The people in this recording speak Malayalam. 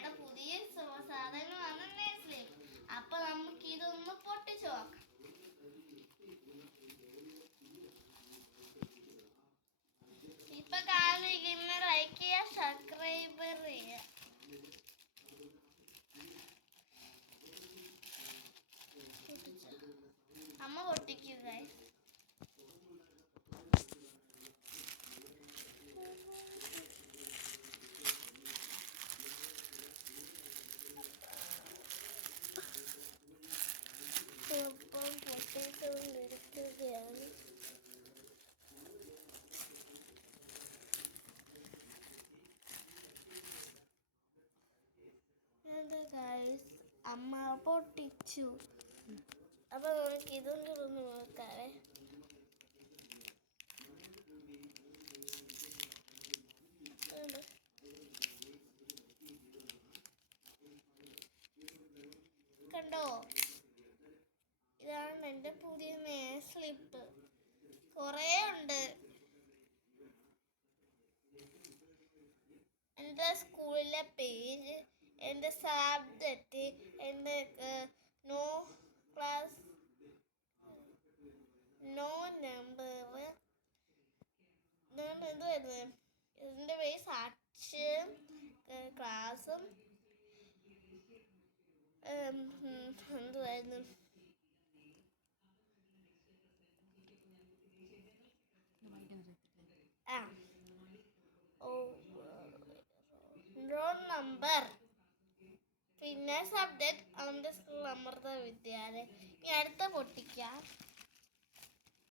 അമ്മയുടെ പുതിയ സാധനമാണ് നെസ്ലിം. അപ്പൊ നമുക്ക് ഇതൊന്ന് പൊട്ടിച്ചു നോക്കാം. ഇപ്പൊ കാണിക്കുന്ന ലൈക്ക് ചെയ്യുക, സബ്സ്ക്രൈബർ ചെയ്യുക. അമ്മ പൊട്ടിക്കുക. ഇപ്പം പൊട്ടിച്ചുകൊണ്ടിരിക്കുകയാണ്. അമ്മ പൊട്ടിച്ചു. അപ്പൊ നമുക്ക് ഇതൊന്നും ഒന്ന് നോക്കാവേ. കണ്ടോ, ഇതാണ് എൻ്റെ പുതിയ സ്ലിപ്പ്. കുറേ ഉണ്ട്. എൻ്റെ സ്കൂളിലെ പേര്, എൻ്റെ സബ്ജക്റ്റ്, എൻ്റെ നോ ക്ലാസ്, നോ നമ്പർ, എന്തുവായിരുന്നു ഇതിൻ്റെ പേര്, സാക്ഷ്യം, ക്ലാസ്സും എന്തുവായിരുന്നു റോൾ നമ്പർ, പിന്നെ സബ്ജക്ട് അവൻ്റെ സ്കൂൾ അമൃത വിദ്യാലയം. ഇനി അടുത്ത പൊട്ടിക്കാം.